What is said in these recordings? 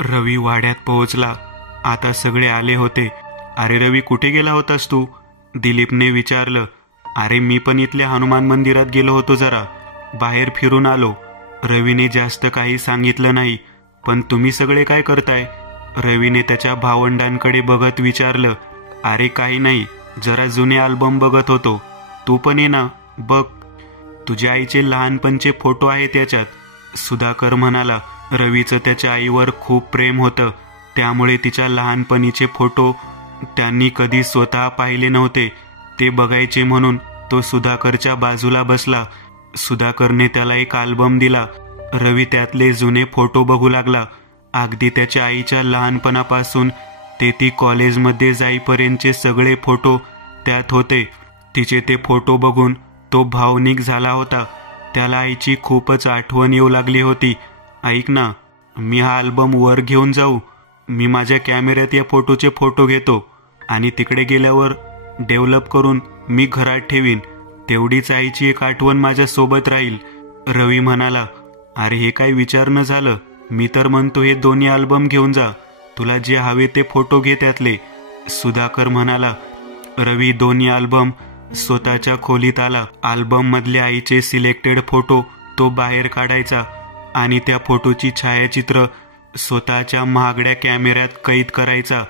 रवी वाड्यात पोहोचला. आता सगळे आले होते. अरे रवी, कुठे गेला होतास तू? दिलीपने विचारलं. अरे मी पण इथल्या हनुमान मंदिरात गेलो होतो, जरा बाहेर फिरून आलो. रवीने जास्त काही सांगितलं नाही. पण तुम्ही सगळे काय करताय? रवीने त्याच्या भावंडांकडे बघत विचारलं. अरे काही नाही, जरा जुने अल्बम बघत होतो. तू पण ये ना, बघ, तुझ्या आईचे लहानपणचे फोटो आहेत त्याच्यात. सुधाकर म्हणाला. रवीचं त्याच्या आईवर खूप प्रेम होतं, त्यामुळे तिच्या लहानपणीचे फोटो त्यांनी कधी स्वतः पाहिले नव्हते. ते बघायचे म्हणून तो सुधाकरच्या बाजूला बसला. सुधाकरने त्याला एक अल्बम दिला. रवी त्यातले जुने फोटो बघू लागला. अगदी त्याच्या आईच्या लहानपणापासून ते ती कॉलेजमध्ये जाईपर्यंतचे सगळे फोटो त्यात होते. तिचे ते फोटो बघून तो भावनिक झाला होता. त्याला आईची खूपच आठवण येऊ लागली होती. ऐक ना, मी हा अल्बम वर घेऊन जाऊ? मी माझ्या कॅमेऱ्यात या फोटोचे फोटो घेतो आणि तिकडे गेल्यावर डेव्हलप करून मी घरात ठेवीन. तेवढीच आईची एक आठवण माझ्या सोबत राहील. रवी म्हणाला. अरे हे काय विचारणं झालं? मी तर म्हणतो हे दोन्ही अल्बम घेऊन जा. तुला जे हवे ते फोटो घे त्यातले. सुधाकर म्हणाला. रवी दोन्ही अल्बम स्वतःच्या खोलीत आला. अल्बम मधले आईचे सिलेक्टेड फोटो तो बाहेर काढायचा आणि त्या फोटोची छायाचित्र स्वतःच्या महागड्या कॅमेऱ्यात कैद करायचा.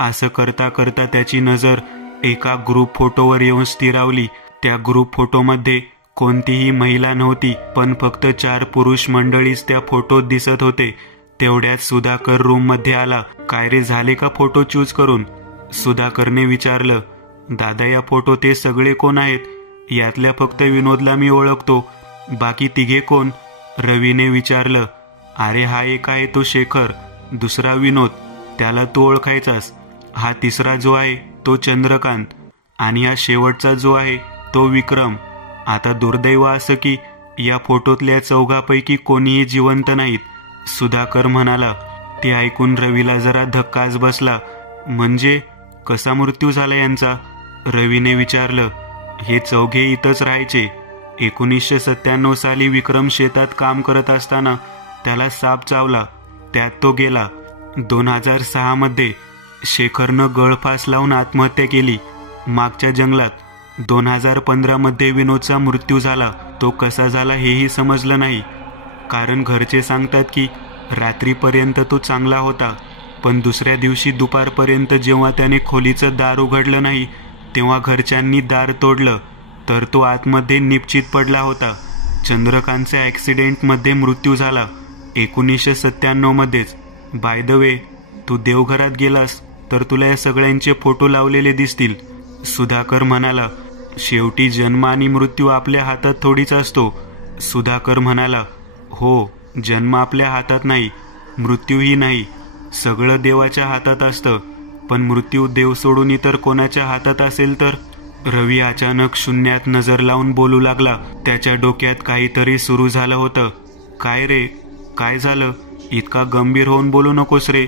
असं करता करता त्याची नजर एका ग्रुप फोटोवर येऊन स्थिरावली. त्या ग्रुप फोटोमध्ये कोणतीही महिला नव्हती, पण फक्त 4 पुरुष मंडळीच त्या फोटोत दिसत होते. तेवढ्यात सुधाकर रूम मध्ये आला. काय रे, झाले का फोटो चूज करून? सुधाकरने विचारलं. दादा, या फोटो ते सगळे कोण आहेत? यातल्या फक्त विनोदला मी ओळखतो, बाकी तिघे कोण? रवीने विचारलं. अरे हा एक आहे तो शेखर, दुसरा विनोद, त्याला तू ओळखायचास. हा तिसरा जो आहे तो चंद्रकांत आणि हा शेवटचा जो आहे तो विक्रम. आता दुर्दैव असं की या फोटोतल्या चौघापैकी कोणीही जिवंत नाहीत. सुधाकर म्हणाला. ते ऐकून रवीला जरा धक्काच बसला. म्हणजे कसा मृत्यू झाला यांचा? रवीने विचारलं. हे चौघे इथंच राहायचे. 1997 साली विक्रम शेतात काम करत असताना त्याला साप चावला, त्यात तो गेला. 2006 मध्ये शेखरनं गळफास लावून आत्महत्या केली मागच्या जंगलात. 2015 मध्ये विनोदचा मृत्यू झाला. तो कसा झाला हेही समजलं नाही, कारण घरचे सांगतात की रात्रीपर्यंत तो चांगला होता, पण दुसऱ्या दिवशी दुपारपर्यंत जेव्हा त्याने खोलीचं दार उघडलं नाही तेव्हा घरच्यांनी दार तोडलं तर तो आतमध्ये निपचित पडला होता. चंद्रकांतचा ॲक्सिडेंटमध्ये मृत्यू झाला 1997 मध्येच. बाय द वे, तू देवघरात गेलास तर तुला या सगळ्यांचे फोटो लावलेले दिसतील. सुधाकर म्हणाला. शेवटी जन्म आणि मृत्यू आपल्या हातात थोडीच असतो. सुधाकर म्हणाला. हो, जन्म आपल्या हातात नाही, मृत्यूही नाही. सगळं देवाच्या हातात असतं, पण मृत्यू देव सोडून इतर कोणाच्या हातात असेल तर? रवी अचानक शून्यात नजर लावून बोलू लागला. त्याच्या डोक्यात काहीतरी सुरू झालं होतं. काय रे, काय झालं? इतका गंभीर होऊन बोलू नकोस रे,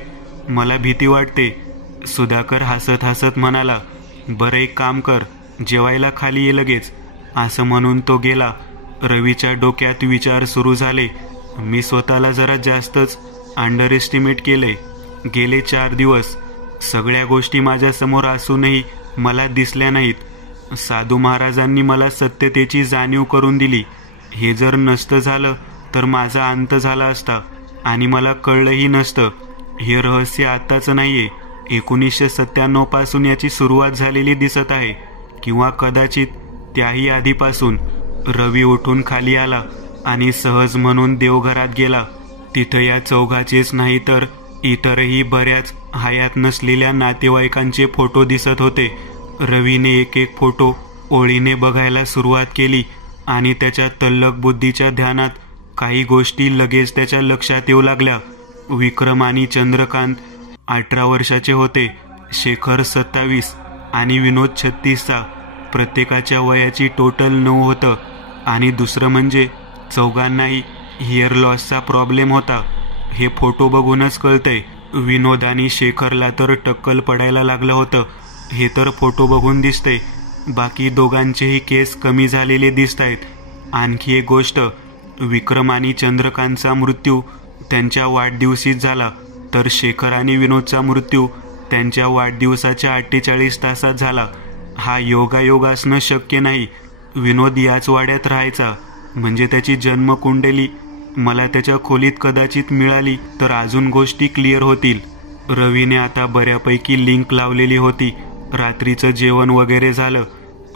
मला भीती वाटते. सुधाकर हसत हसत म्हणाला. बरं, एक काम कर, जेवायला खाली ये लगेच. असं म्हणून तो गेला. रवीच्या डोक्यात विचार सुरू झाले. मी स्वतःला जरा जास्तच अंडर एस्टिमेट केले. गेले 4 दिवस सगळ्या गोष्टी माझ्यासमोर असूनही मला दिसल्या नाहीत. साधू महाराजांनी मला सत्यतेची जाणीव करून दिली. हे जर नसतं झालं तर माझा अंत झाला असता आणि मला कळलंही नसतं. हे रहस्य आत्ताच नाहीये, 1997 पासून याची सुरुवात झालेली दिसत आहे, किंवा कदाचित त्याही आधीपासून. रवी उठून खाली आला आणि सहज म्हणून देवघरात गेला. तिथं या चौघाचेच नाही तर इतरही बऱ्याच हयात नसलेल्या नातेवाईकांचे फोटो दिसत होते. रवीने एक एक फोटो ओळीने बघायला सुरुवात केली आणि त्याच्या तल्लख बुद्धीच्या ध्यानात काही गोष्टी लगेच त्याच्या लक्षात येऊ लागल्या. विक्रम आणि चंद्रकांत 18 वर्षाचे होते, शेखर 27 आणि विनोद 36चा. प्रत्येकाच्या वयाची टोटल 9 होतं. आणि दुसरं म्हणजे चौघांनाही हिअर लॉसचा प्रॉब्लेम होता. हे फोटो बघूनच कळतंय. विनोद आणि शेखरला तर टक्कल पडायला लागलं होतं, हे तर फोटो बघून दिसतंय. बाकी दोघांचेही केस कमी झालेले दिसत आहेत. आणखी एक गोष्ट, विक्रम आणि चंद्रकांतचा मृत्यू त्यांच्या वाढदिवशीच झाला, तर शेखर आणि विनोदचा मृत्यू त्यांच्या वाढदिवसाच्या 48 तासात झाला. हा योगायोग असणं शक्य नाही. विनोद याच वाड्यात राहायचा, म्हणजे त्याची जन्मकुंडली मला त्याच्या खोलीत कदाचित मिळाली तर अजून गोष्टी क्लिअर होतील. रवीने आता बऱ्यापैकी लिंक लावलेली होती. रात्रीचं जेवण वगैरे झालं.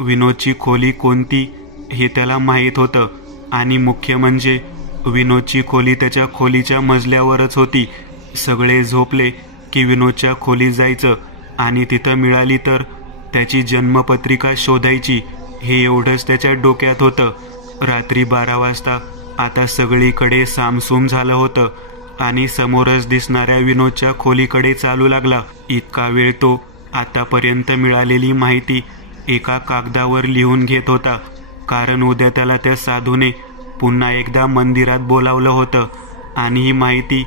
विनोदची खोली कोणती हे त्याला माहीत होतं, आणि मुख्य म्हणजे विनोदची खोली त्याच्या खोलीच्या मजल्यावरच होती. सगळे झोपले की विनोदच्या खोलीत जायचं आणि तिथं मिळाली तर त्याची जन्मपत्रिका शोधायची, हे एवढंच त्याच्या डोक्यात होतं. रात्री 12 वाजता आता सगळीकडे सामसूम झालं होतं आणि समोरच दिसणाऱ्या विनोदच्या खोलीकडे चालू लागला. इतका वेळ तो आतापर्यंत मिळालेली माहिती एका कागदावर लिहून घेत होता, कारण उद्या त्याला त्या साधूने पुन्हा एकदा मंदिरात बोलावलं होतं आणि ही माहिती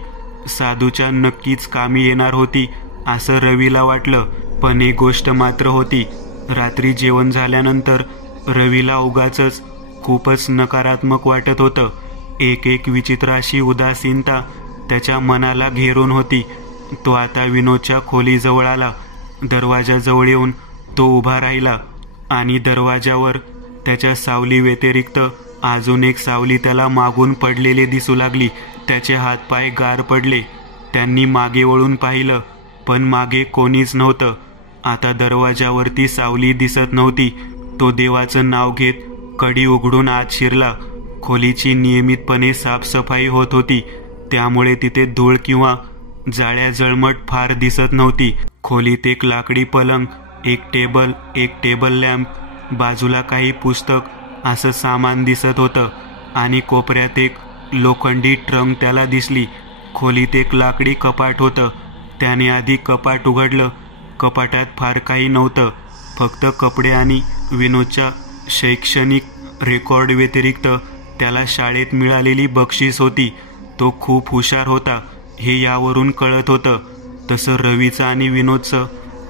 साधूच्या नक्कीच कामी येणार होती असं रवीला वाटलं. पण एक गोष्ट मात्र होती, रात्री जेवण झाल्यानंतर रवीला उगाचच खूपच नकारात्मक वाटत होतं. एक विचित्र अशी उदासीनता त्याच्या मनाला घेरून होती. तो आता विनोदच्या खोलीजवळ आला. दरवाजाजवळ येऊन तो उभा राहिला आणि दरवाजावर त्याच्या सावली व्यतिरिक्त अजून एक सावली त्याला मागून पडलेली दिसू लागली. त्याचे हातपाय गार पडले. त्यांनी मागे वळून पाहिलं, पण मागे कोणीच नव्हतं. आता दरवाजावरती सावली दिसत नव्हती. तो देवाचं नाव घेत कडी उघडून आत शिरला. खोलीची नियमितपणे साफसफाई होत होती, त्यामुळे तिथे धूळ किंवा जाळ्या जळमट फार दिसत नव्हती. खोलीत एक लाकडी पलंग, एक टेबल लॅम्प, बाजूला काही पुस्तक असं सामान दिसत होतं आणि कोपऱ्यात एक लोखंडी ट्रंक त्याला दिसली. खोलीत एक लाकडी कपाट होतं. त्याने आधी कपाट उघडलं. कपाटात फार काही नव्हतं, फक्त कपडे आणि विनोदच्या शैक्षणिक रेकॉर्ड व्यतिरिक्त त्याला शाळेत मिळालेली बक्षीस होती. तो खूप हुशार होता हे यावरून कळत होतं. तसं रवीचं आणि विनोदचं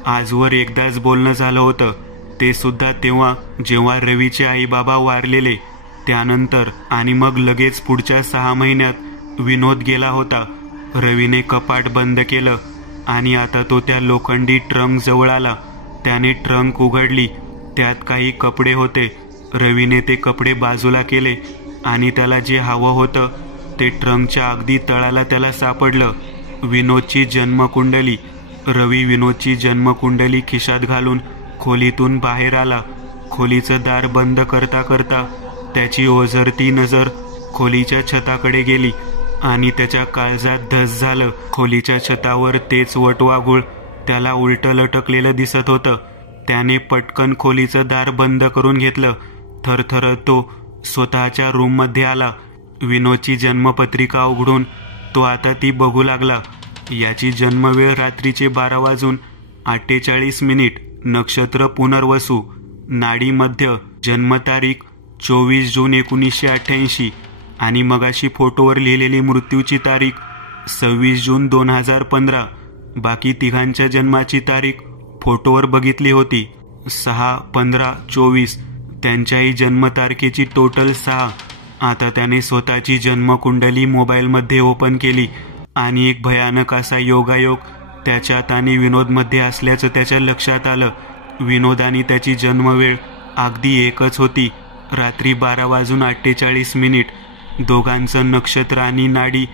आजवर एकदाच बोलणं झालं होतं, ते सुद्धा तेव्हा जेव्हा रवीचे आई बाबा वारलेले. त्यानंतर आणि मग लगेच पुढच्या 6 महिन्यात विनोद गेला होता. रवीने कपाट बंद केलं आणि आता तो त्या लोखंडी ट्रंक जवळ आला. त्याने ट्रंक उघडली. त्यात काही कपडे होते. रवीने ते कपडे बाजूला केले आणि त्याला जे हवं होतं ते ट्रंकच्या अगदी तळाला त्याला सापडलं. विनोदची जन्मकुंडली. रवी विनोदची जन्मकुंडली खिशात घालून खोलीतून बाहेर आला. खोलीचं दार बंद करता करता त्याची ओझरती नजर खोलीच्या छताकडे गेली आणि त्याच्या काळजात धस झालं. खोलीच्या छतावर तेच वटवाघूळ त्याला उलटं लटकलेलं दिसत होतं. त्याने पटकन खोलीचं दार बंद करून घेतलं. थरथरत तो स्वतःच्या रूममध्ये आला. विनोदची जन्मपत्रिका उघडून तो आता ती बघू लागला. याची जन्मवेळ रात्रीचे 12:48, नक्षत्र पुनर्वसू, नाडी मध्य, जन्मतारीख 24 जून 1988 आणि मगाशी फोटोवर लिहिलेली मृत्यूची तारीख 26 जून 2015. बाकी तिघांच्या जन्माची तारीख फोटोवर बघितली होती 6/15/24. त्यांच्याही जन्मतारखेची टोटल 6. आता त्याने स्वतःची जन्मकुंडली मोबाईलमध्ये ओपन केली आणि एक भयानक असा योगायोग त्याच्यात आणि विनोदमध्ये असल्याचं त्याच्या लक्षात आलं. विनोद आणि त्याची जन्मवेळ अगदी एकच होती, रात्री 12:48. दोघांचं नक्षत्र आणि नाडी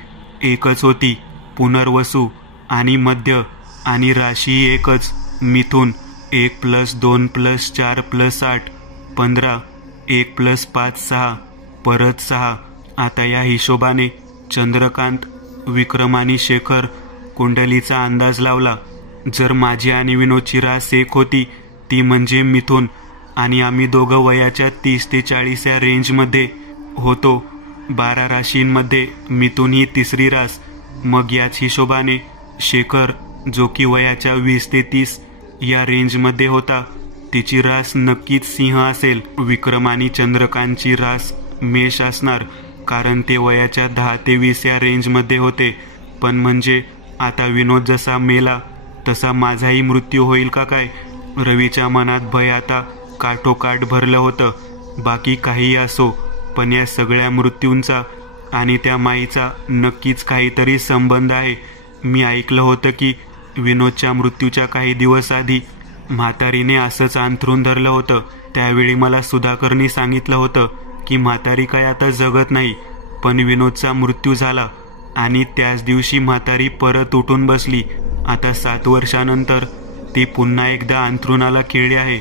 एकच होती, पुनर्वसू, आणि मध्य आणि राशी एकच, मिथुन. 1+2+4+8 15, 1+5 6, परत 6. आता या हिशोबाने चंद्रकांत, विक्रम आणि शेखर कुंडलीचा अंदाज लावला. जर माझी आणि विनोदची रास एक होती ती म्हणजे मिथुन, आणि आम्ही दोघं वयाच्या 30 ते 40 या रेंजमध्ये होतो. 12 राशींमध्ये मिथुन ही तिसरी रास. मग याच हिशोबाने शेखर, जो की वयाच्या 20 ते 30 या रेंजमध्ये होता, तिची रास नक्कीच सिंह असेल. विक्रम आणि चंद्रकांतची रास मेष असणार, कारण ते वयाच्या 10 ते 20 या रेंजमध्ये होते. पण म्हणजे आता विनोद जसा मेला तसा माझाही मृत्यू होईल का काय? रवीच्या मनात भय आता काठोकाठ भरलं होतं. बाकी काही असो, पण या सगळ्या मृत्यूंचा आणि त्या माईचा नक्कीच काहीतरी संबंध आहे. मी ऐकलं होतं की विनोदच्या मृत्यूच्या काही दिवस आधी म्हातारीने असंच अंथरूण धरलं होतं. त्यावेळी मला सुधाकरनी सांगितलं होतं की म्हातारी काय आता जगत नाही, पण विनोदचा मृत्यू झाला आणि त्याच दिवशी म्हातारी परत उठून बसली. आता 7 वर्षानंतर ती पुन्हा एकदा अंथरुणाला खिळली आहे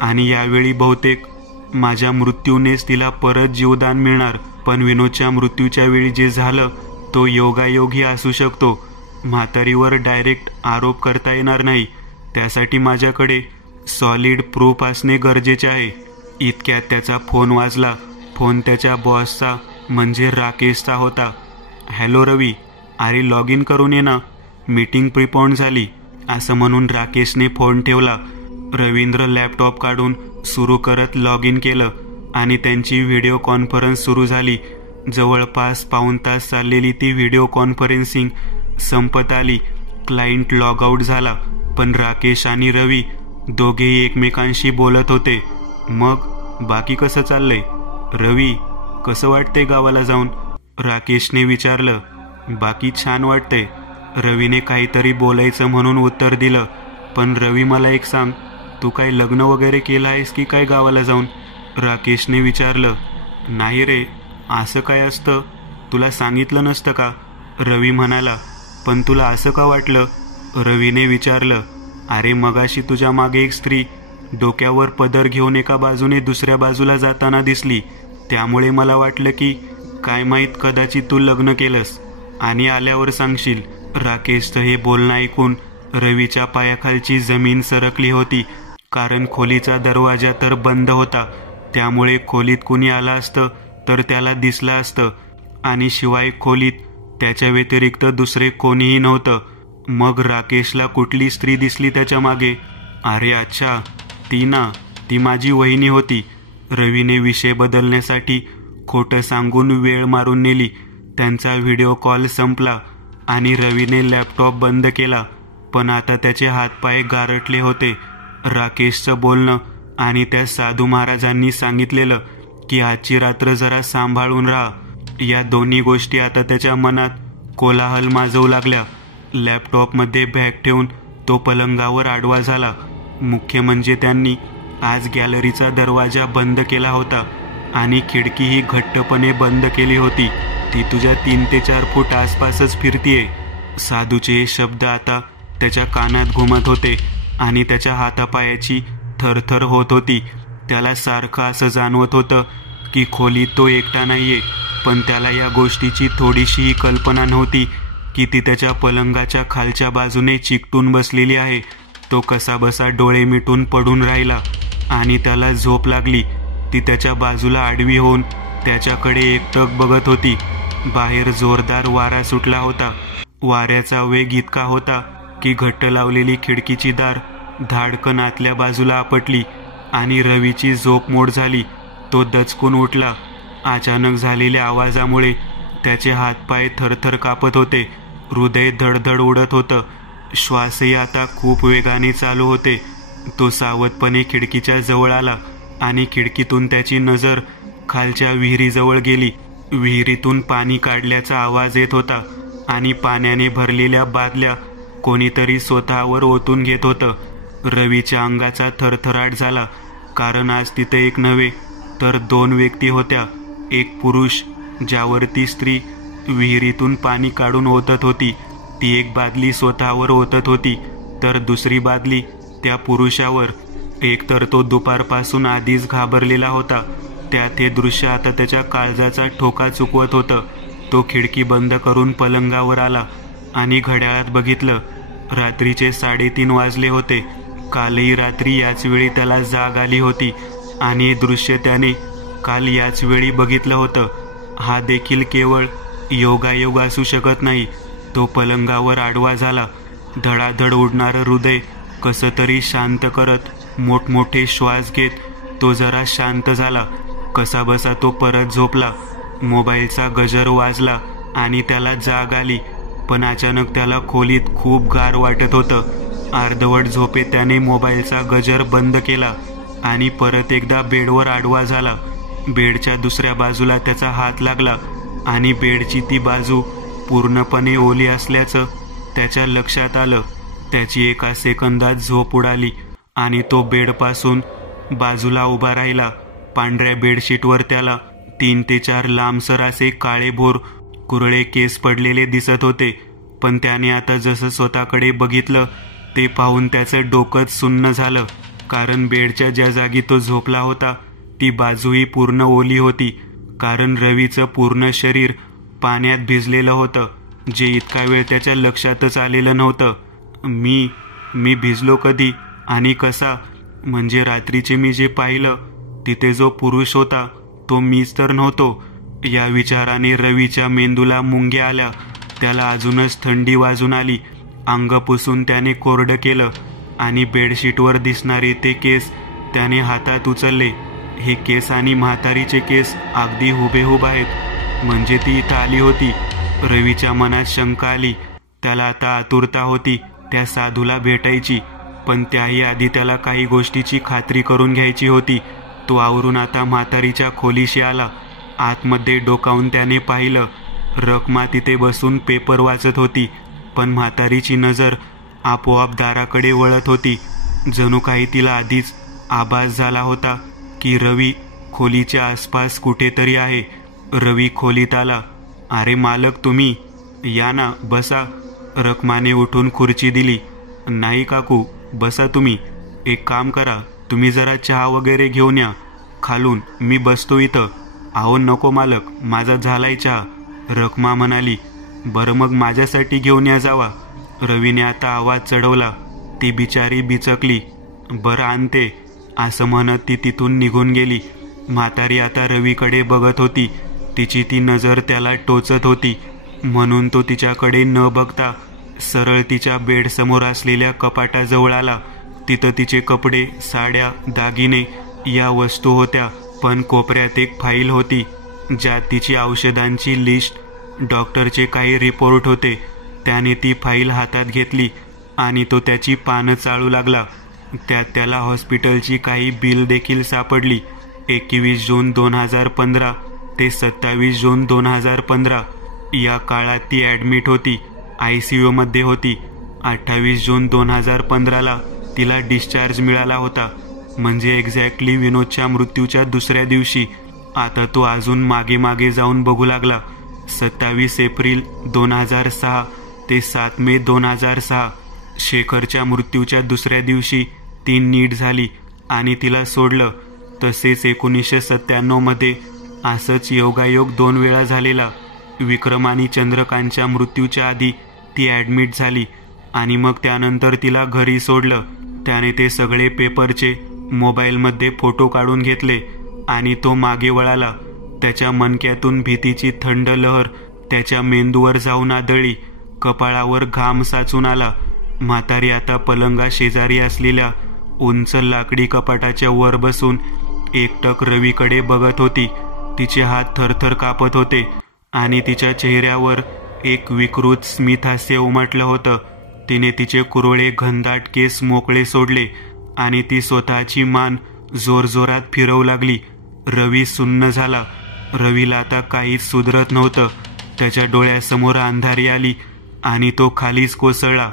आणि यावेळी बहुतेक माझ्या मृत्यूनेच तिला परत जीवदान मिळणार. पण विनोदच्या मृत्यूच्या वेळी जे झालं तो योगायोगी असू शकतो. म्हातारीवर डायरेक्ट आरोप करता येणार नाही. त्यासाठी माझ्याकडे सॉलिड प्रूफ असणे गरजेचे आहे. इतक्यात त्याचा फोन वाजला. फोन त्याच्या बॉसचा म्हणजे राकेशचा होता. हॅलो रवी, अरे लॉग इन करून ये ना, मीटिंग प्रिपॉन्ड झाली, असं म्हणून राकेशने फोन ठेवला. रवींद्र लॅपटॉप काढून सुरू करत लॉग इन केलं आणि त्यांची व्हिडिओ कॉन्फरन्स सुरू झाली. जवळपास पाऊण तास चाललेली ती व्हिडिओ कॉन्फरन्सिंग संपत आली. क्लायंट लॉग आउट झाला, पण राकेश आणि रवी दोघेही एकमेकांशी बोलत होते. मग बाकी कसं चाललंय? रवी, कसं वाटतंय गावाला जाऊन? राकेशने विचारलं. बाकी छान वाटतंय, रवीने काहीतरी बोलायचं म्हणून उत्तर दिलं. पण रवी, मला एक सांग, तू काय लग्न वगैरे केलं आहेस की काय गावाला जाऊन? राकेशने विचारलं. नाही रे, असं काय असतं, तुला सांगितलं नसतं का? रवी म्हणाला. पण तुला असं का वाटलं? रवीने विचारलं. अरे मगाशी तुझ्या मागे एक स्त्री डोक्यावर पदर घेऊन एका बाजूने दुसऱ्या बाजूला जाताना दिसली, त्यामुळे मला वाटलं की काय माहीत कदाचित तू लग्न केलंस आणि आल्यावर सांगशील. राकेशचं हे बोलणं ऐकून रवीच्या पायाखालची जमीन सरकली होती, कारण खोलीचा दरवाजा तर बंद होता. त्यामुळे खोलीत कुणी आलं असतं तर त्याला दिसलं असतं आणि शिवाय खोलीत त्याच्या व्यतिरिक्त दुसरे कोणीही नव्हतं. मग राकेशला कुठली स्त्री दिसली त्याच्या मागे? अरे अच्छा, ती ना, ती माझी वहिनी होती. रवीने विषय बदलण्यासाठी खोटं सांगून वेळ मारून नेली. त्यांचा व्हिडिओ कॉल संपला आणि रवीने लॅपटॉप बंद केला, पण आता त्याचे हातपाय गारटले होते. राकेशचं बोलणं आणि त्या साधू महाराजांनी सांगितलेलं की आजची रात्र जरा सांभाळून राहा, या दोन्ही गोष्टी आता त्याच्या मनात कोलाहल माजवू लागल्या. लॅपटॉपमध्ये बॅग ठेवून तो पलंगावर आडवा झाला. मुख्य म्हणजे त्यांनी आज गॅलरीचा दरवाजा बंद केला होता आणि खिडकीही घट्टपणे बंद केली होती. ती तुझ्या 3 ते 4 फूट आसपासच फिरतीये. साधूचे हे शब्द आता त्याच्या कानात घुमत होते आणि त्याच्या हातापायाची थरथर होत होती. त्याला सारखं असं जाणवत होतं की खोलीत तो एकटा नाहीये, पण त्याला या गोष्टीची थोडीशीही कल्पना नव्हती की ती त्याच्या पलंगाच्या खालच्या बाजूने चिकटून बसलेली आहे. तो कसाबसा डोळे मिटून पडून राहिला आणि त्याला झोप लागली. ती त्याच्या बाजूला आडवी होऊन त्याच्याकडे एकटक बघत होती. बाहेर जोरदार वारा सुटला होता. वाऱ्याचा वेग इतका होता की घट्ट लावलेली खिडकीची दार धाडकन आतल्या बाजूला आपटली आणि रवीची झोप मोड झाली. तो दचकून उठला. अचानक झालेल्या आवाजामुळे त्याचे हातपाय थरथर कापत होते. हृदय धडधड उडत होतं. श्वासही आता खूप वेगाने चालू होते. तो सावधपणे खिडकीच्या जवळ आला आणि खिडकीतून त्याची नजर खालच्या विहिरीजवळ गेली. विहिरीतून पाणी काढल्याचा आवाज येत होता आणि पाण्याने भरलेल्या बादल्या कोणीतरी स्वतःवर ओतून घेत होतं. रवीच्या अंगाचा थरथराट झाला, कारण आज तिथे एक नव्हे तर 2 व्यक्ती होत्या. एक पुरुष ज्यावरती स्त्री विहिरीतून पाणी काढून ओतत होती. ती एक बादली स्वतःवर ओतत होती, तर दुसरी बादली त्या पुरुषावर. एकतर तो दुपारपासून आधीच घाबरलेला होता, त्यात हे दृश्य आता त्याच्या काळजाचा ठोका चुकवत होतं. तो खिडकी बंद करून पलंगावर आला आणि घड्याळात बघितलं. रात्रीचे 3:30 वाजले होते. कालही रात्री याच वेळी त्याला जाग आली होती आणि हे दृश्य त्याने काल याच वेळी बघितलं होतं. हा देखील केवळ योगायोग असू शकत नाही. तो पलंगावर आडवा झाला. धडाधड उडणारं हृदय कसं तरी शांत करत मोठमोठे श्वास घेत तो जरा शांत झाला. कसाबसा तो परत झोपला. मोबाईलचा गजर वाजला आणि त्याला जाग आली, पण अचानक त्याला खोलीत खूप गार वाटत होतं. अर्धवट झोपेत त्याने मोबाईलचा गजर बंद केला आणि परत एकदा बेडवर आडवा झाला. बेडच्या दुसऱ्या बाजूला त्याचा हात लागला आणि बेडची ती बाजू पूर्णपणे ओली असल्याचं त्याच्या लक्षात आलं. त्याची एका सेकंदात झोप उडाली आणि तो बेडपासून बाजूला उभा राहिला. पांढऱ्या बेडशीटवर त्याला 3 ते 4 लांबसर असे काळेभोर कुरळे केस पडलेले दिसत होते. पण त्याने आता जसं स्वतःकडे बघितलं ते पाहून त्याचं डोकंच सुन्न झालं. कारण बेडच्या ज्या जागी तो झोपला होता ती बाजूही पूर्ण ओली होती. कारण रवीचं पूर्ण शरीर पाण्यात भिजलेलं होतं, जे इतका वेळ त्याच्या लक्षातच आलेलं नव्हतं. मी भिजलो कधी आणि कसा? म्हणजे रात्रीचे मी जे पाहिलं तिथे जो पुरुष होता तो मीच तर नव्हतो. या विचाराने रवीच्या मेंदूला मुंग्या आल्या. त्याला अजूनच थंडी वाजून आली. अंग पुसून त्याने कोरडं केलं आणि बेडशीटवर दिसणारे ते केस त्याने हातात उचलले. हे केस आणि म्हातारीचे केस अगदी हुबेहूब आहेत. म्हणजे ती इथं आली होती. रवीच्या मनात शंका आली. त्याला आता आतुरता होती त्या साधूला भेटायची, पण त्याही आधी त्याला काही गोष्टीची खात्री करून घ्यायची होती. तो आवरून आता म्हातारीच्या खोलीशी आला. आतमध्ये डोकावून त्याने पाहिलं. रखमा तिथे बसून पेपर वाचत होती, पण म्हातारीची नजर आपोआप दाराकडे वळत होती. जणू काही तिला आधीच आभास झाला होता की रवी खोलीच्या आसपास कुठेतरी आहे. रवी खोलीत आला. अरे मालक, तुम्ही या ना, बसा. रखमाने उठून खुर्ची दिली. नाही काकू, बसा तुम्ही. एक काम करा, तुम्ही जरा चहा वगैरे घेऊन या खालून, मी बसतो इथं. अहो नको मालक, माझा झालाय चहा, रखमा म्हणाली. बरं मग माझ्यासाठी घेऊन या जावा. रवीने आता आवाज चढवला. ती बिचारी बिचकली. बरं आणते, असं म्हणत ती तिथून निघून गेली. म्हातारी आता रवीकडे बघत होती. तिची ती नजर त्याला टोचत होती. म्हणून तो तिच्याकडे न बघता सरळ तिच्या बेडसमोर असलेल्या कपाटाजवळ आला. तिथं तिचे कपडे, साड्या, दागिने या वस्तू होत्या. पण कोपऱ्यात एक फाईल होती ज्यात तिची औषधांची लिस्ट, डॉक्टरचे काही रिपोर्ट होते. त्याने ती फाईल हातात घेतली आणि तो त्याची पानं चाळू लागला. त्यात त्याला हॉस्पिटलची काही बिल देखील सापडली. 21 जून 2015 ते 27 जून 2015 या काळात ती ॲडमिट होती. ICU मध्ये होती. 28 जून 2015ला तिला डिस्चार्ज मिळाला होता. म्हणजे एक्झॅक्टली विनोदच्या मृत्यूच्या दुसऱ्या दिवशी. आता तो अजून मागे मागे जाऊन बघू लागला. 27 एप्रिल 2006 ते 7 मे 2006 शेखरच्या मृत्यूच्या दुसऱ्या दिवशी ती नीट झाली आणि तिला सोडलं. तसेच 1997 मध्ये असंच योगायोग 2 वेळा झालेला. विक्रम आणि चंद्रकांतच्या मृत्यूच्या आधी ती ॲडमिट झाली आणि मग त्यानंतर तिला घरी सोडलं. त्याने ते सगळे पेपरचे मोबाईलमध्ये फोटो काढून घेतले आणि तो मागे वळाला. त्याच्या मणक्यातून भीतीची थंड लहर त्याच्या मेंदूवर जाऊन आदळली. कपाळावर घाम साचून आला. म्हातारी आता पलंगा शेजारी असलेल्या उंच लाकडी कपाटाच्या वर बसून एकटक रवीकडे बघत होती. तिचे हात थरथर कापत होते आणि तिच्या चेहऱ्यावर एक विकृत स्मितहास्य उमटलं होतं. तिने तिचे कुरळे घनदाट केस मोकळे सोडले आणि ती स्वतःची मान जोरजोरात फिरवू लागली. रवी सुन्न झाला. रवीला आता काहीच सुधरत नव्हतं. त्याच्या डोळ्यासमोर अंधारी आली आणि तो खालीच कोसळला.